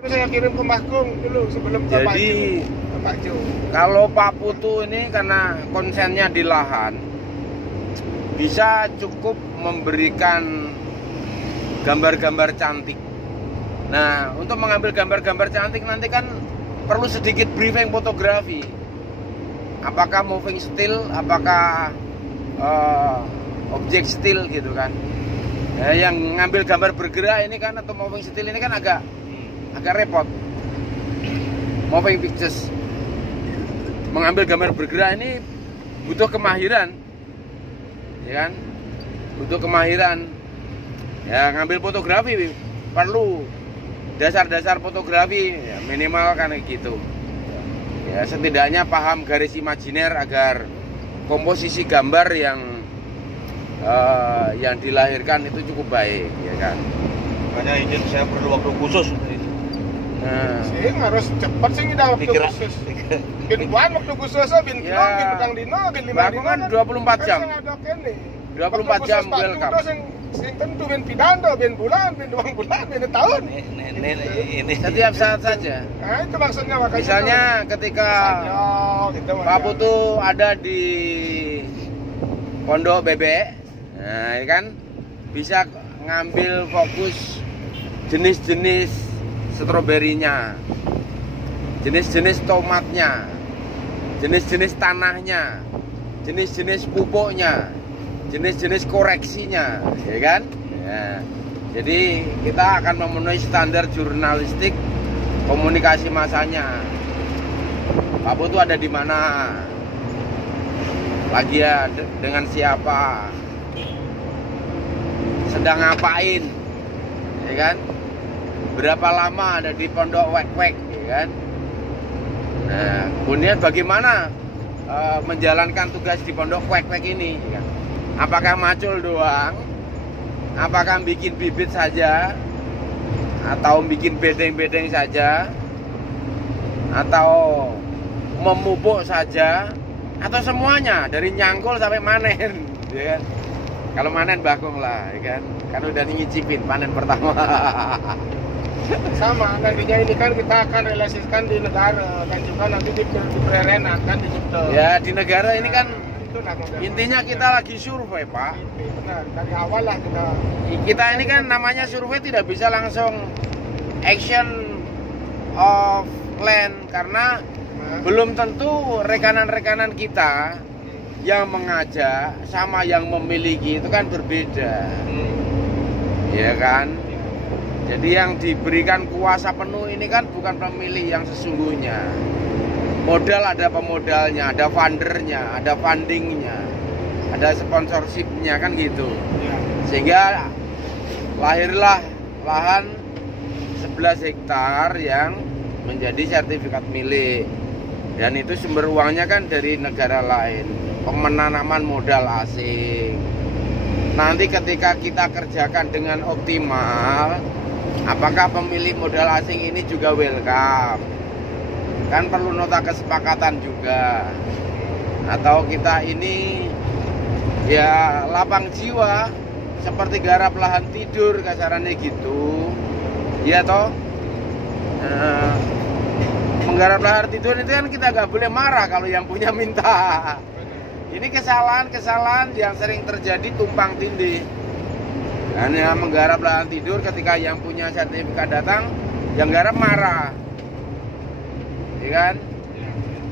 Terus saya kirim ke Mbah Gung dulu sebelum ke Pak Jadi Ju. Ke Pak Ju. kalau Pak Putu ini karena konsennya di lahan, bisa cukup memberikan gambar-gambar cantik. Nah, untuk mengambil gambar-gambar cantik nanti kan perlu sedikit briefing fotografi. Apakah moving still, apakah objek still gitu kan. Ya, yang ngambil gambar bergerak ini kan atau moving still ini kan agak repot. Moving pictures, mengambil gambar bergerak ini butuh kemahiran, ya kan? Butuh kemahiran. Ya, ngambil fotografi perlu dasar-dasar fotografi ya, minimal kan gitu. Ya, setidaknya paham garis imajiner agar komposisi gambar yang dilahirkan itu cukup baik, ya kan? Makanya izin saya perlu waktu khusus. Nah, Sih harus cepat sih kita waktu Dikira- khusus. Bin buan waktu khusus, bin Ya. pulang, bin petang dino, bin lima Aku dino. kan 24 jam. Kan ada kene. 24 jam welcome. Sing tentu bin pidando, bin bulan, bin 2 bulan, bin tahun. Ini setiap saat saja. Nah itu maksudnya makanya. Misalnya ketika gitu, Pak Putu ada di Pondok Bebek, nah ini kan bisa ngambil fokus jenis-jenis stroberinya, jenis-jenis tomatnya, jenis-jenis tanahnya, jenis-jenis pupuknya, jenis-jenis koreksinya, ya kan? Ya. Jadi kita akan memenuhi standar jurnalistik komunikasi masanya. Pak Putu ada di mana? Lagi ya dengan siapa? Sedang ngapain? Ya kan? Berapa lama ada di Pondok Wek-Wek, ya kan? Nah, kemudian bagaimana menjalankan tugas di Pondok Wek-Wek ini? Ya kan? Apakah macul doang? Apakah bikin bibit saja? Atau bikin bedeng-bedeng saja? Atau memupuk saja? Atau semuanya dari nyangkul sampai manen, ya kan? Kalau manen bakung lah, ya kan? Kan udah ngicipin panen pertama. Sama nantinya ini kan kita akan relasikan di negara dan juga nanti di pererenan kan di situ. Ya di negara ini kan Itulah model. intinya kita lagi survei, Pak. Benar, dari awal lah Kita ini kan namanya survei tidak bisa langsung action of land karena belum tentu rekanan-rekanan kita yang mengajak sama yang memiliki itu kan berbeda, ya kan? Jadi yang diberikan kuasa penuh ini kan bukan pemilih yang sesungguhnya. Modal ada pemodalnya, ada fundernya, ada fundingnya, ada sponsorshipnya kan gitu. Sehingga lahirlah lahan 11 hektar yang menjadi sertifikat milik. Dan itu sumber uangnya kan dari negara lain, penanaman modal asing. Nanti ketika kita kerjakan dengan optimal, apakah pemilik modal asing ini juga welcome? Kan perlu nota kesepakatan juga. Atau kita ini ya lapang jiwa seperti garap lahan tidur kasarannya gitu. Ya toh? Menggarap lahan tidur itu kan kita nggak boleh marah kalau yang punya minta. Ini kesalahan-kesalahan yang sering terjadi tumpang tindih. Hanya menggarap lahan tidur ketika yang punya sertifikat datang, yang garap marah, ya kan?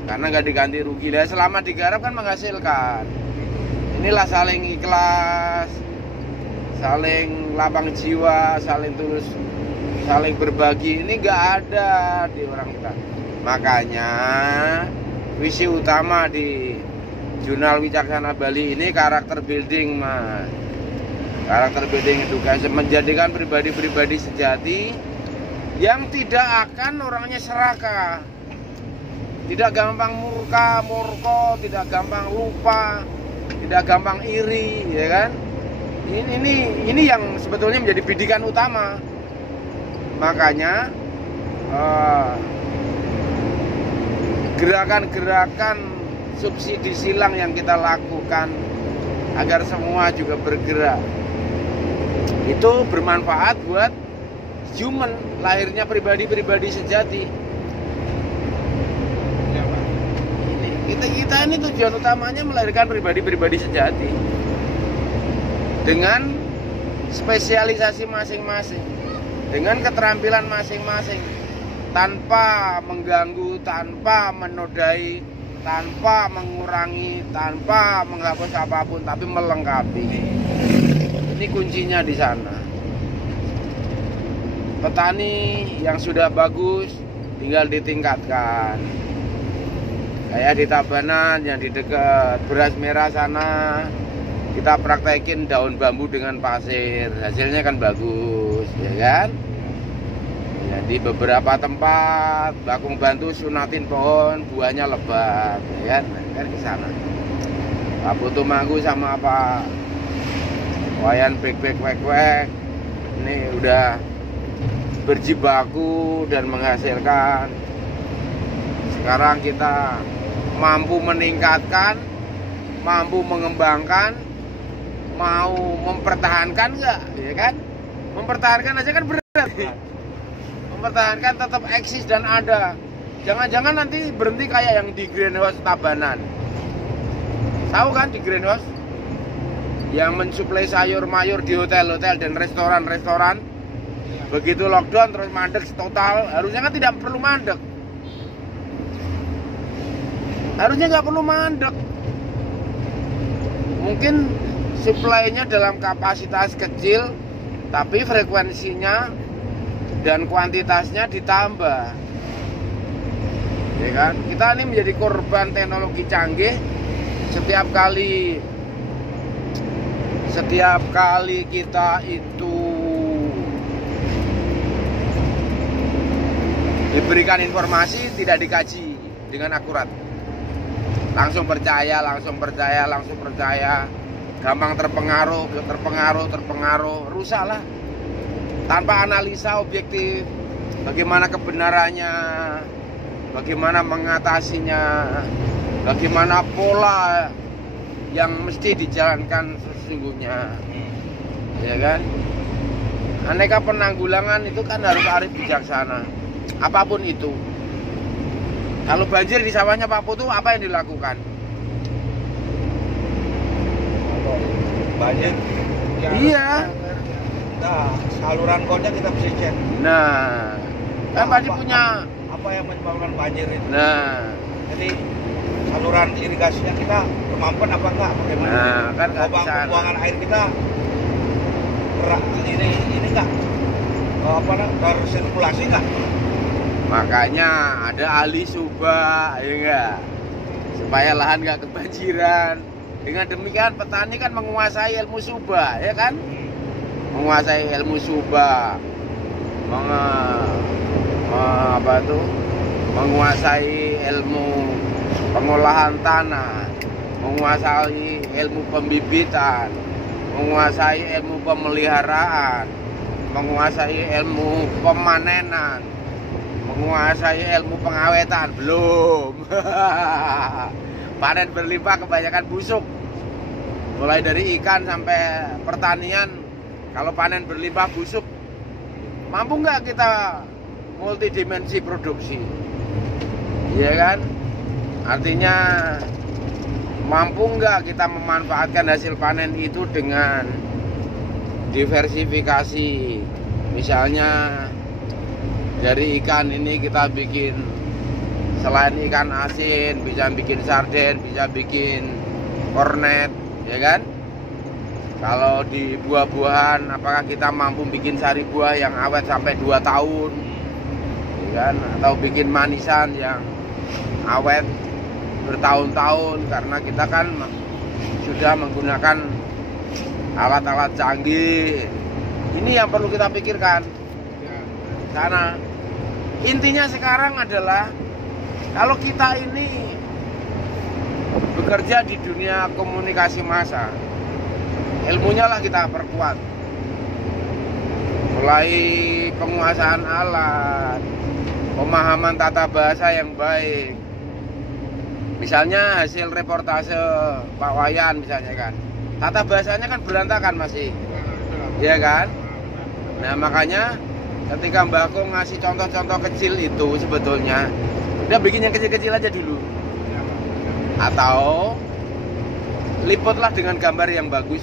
Karena nggak diganti rugi. Lah selama digarap kan menghasilkan. Inilah saling ikhlas, saling lapang jiwa, saling tulus, saling berbagi. Ini nggak ada di orang kita. Makanya visi utama di Jurnal Wicaksana Bali ini karakter building, Mas. Karakter building edukasi, menjadikan pribadi-pribadi sejati yang tidak akan orangnya serakah, tidak gampang murko, tidak gampang lupa, tidak gampang iri, ya kan? Ini yang sebetulnya menjadi bidikan utama. Makanya gerakan-gerakan subsidi silang yang kita lakukan agar semua juga bergerak itu bermanfaat buat human, lahirnya pribadi-pribadi sejati. Ya, Pak. Kita ini tujuan utamanya melahirkan pribadi-pribadi sejati dengan spesialisasi masing-masing, dengan keterampilan masing-masing, tanpa mengganggu, tanpa menodai, tanpa mengurangi, tanpa menghapus apapun, tapi melengkapi. Ini kuncinya di sana. Petani yang sudah bagus tinggal ditingkatkan. Kayak di Tabanan yang di dekat beras merah sana, kita praktekin daun bambu dengan pasir, hasilnya kan bagus, ya kan? Ya, di beberapa tempat bakung bantu sunatin pohon, buahnya lebat, ya kan? Kan ke sana. Pak Putu Manggu sama Pak Wayan Bek-Bek Wek-Wek ini udah berjibaku dan menghasilkan. Sekarang kita mampu meningkatkan, mampu mengembangkan, mau mempertahankan nggak, ya kan? Mempertahankan aja kan berat. Mempertahankan tetap eksis dan ada. Jangan-jangan nanti berhenti kayak yang di greenhouse Tabanan. Tahu kan di greenhouse? Yang mensuplai sayur mayur di hotel-hotel dan restoran-restoran. Begitu lockdown terus mandek total, harusnya kan tidak perlu mandek. Harusnya nggak perlu mandek. Mungkin suplainya dalam kapasitas kecil, tapi frekuensinya dan kuantitasnya ditambah. Ya kan? Kita ini menjadi korban teknologi canggih. Setiap kali kita itu diberikan informasi tidak dikaji dengan akurat. Langsung percaya, gampang terpengaruh, rusaklah. Tanpa analisa objektif, bagaimana kebenarannya, bagaimana mengatasinya, bagaimana pola yang mesti dijalankan sesungguhnya, ya kan? Aneka penanggulangan itu kan harus arif bijaksana, apapun itu. Kalau banjir di sawahnya Pak Putu, apa yang dilakukan? banjir. Ya, Iya. Nah, saluran kotnya kita bisa cek. Nah, kan Apa- tadi punya. Apa yang menyebabkan banjir itu? Nah, Jadi saluran irigasinya kita kemampuan apa enggak? Bagaimana? nah kan nggak bisa. Pembuangan air kita ini enggak tersirkulasi enggak? Makanya ada ahli subak, ya enggak? Supaya lahan nggak kebanjiran. Dengan demikian petani kan menguasai ilmu subak, ya kan? Menguasai ilmu subak, menguasai ilmu pengolahan tanah, menguasai ilmu pembibitan, menguasai ilmu pemeliharaan, menguasai ilmu pemanenan, menguasai ilmu pengawetan. Belum. Panen berlimpah kebanyakan busuk. Mulai dari ikan sampai pertanian, kalau panen berlimpah busuk, mampu nggak kita multidimensi produksi? Iya kan? Artinya mampu nggak kita memanfaatkan hasil panen itu dengan diversifikasi? Misalnya dari ikan ini kita bikin, selain ikan asin, bisa bikin sarden, bisa bikin kornet, ya kan? Kalau di buah-buahan, apakah kita mampu bikin sari buah yang awet sampai 2 tahun, ya kan? Atau bikin manisan yang awet bertahun-tahun, karena kita kan sudah menggunakan alat-alat canggih. Ini yang perlu kita pikirkan. Karena intinya sekarang adalah kalau kita ini bekerja di dunia komunikasi massa, ilmunya lah kita perkuat. Mulai penguasaan alat, pemahaman tata bahasa yang baik. Misalnya hasil reportase Pak Wayan misalnya kan, tata bahasanya kan berantakan masih, ya kan? Nah makanya ketika Mbak Aku ngasih contoh-contoh kecil itu sebetulnya dia bikin yang kecil-kecil aja dulu. Atau liputlah dengan gambar yang bagus.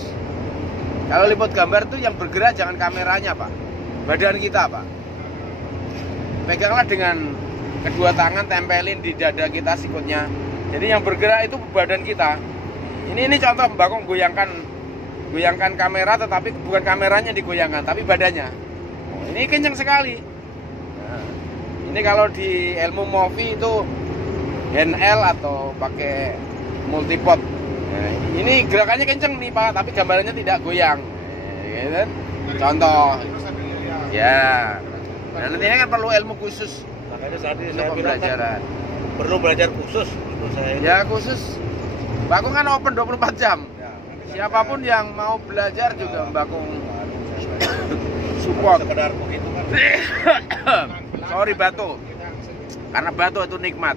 Kalau liput gambar tuh yang bergerak jangan kameranya, Pak. Badan kita, Pak. Peganglah dengan kedua tangan, tempelin di dada kita sikutnya. Jadi yang bergerak itu badan kita. Ini contoh Mbak Aku goyangkan kamera, tetapi bukan kameranya digoyangkan, tapi badannya. Oh, ini kenceng sekali. Nah, ini kalau di ilmu movie itu hand L atau pakai multipod. Nah, ini gerakannya kenceng nih Pak, tapi gambarannya tidak goyang. Gitu. Contoh. Ya. Nah, nanti ini kan perlu ilmu khusus. Makanya saat ini Untuk saya bilang kan pembelajaran. perlu belajar khusus untuk saya ini. Ya khusus. Mbak Aku kan open 24 jam. Ya, nanti kan Siapapun saya- yang mau belajar juga Mbak Aku support. sekedar begitu kan. Sorry batu. Karena batu itu nikmat.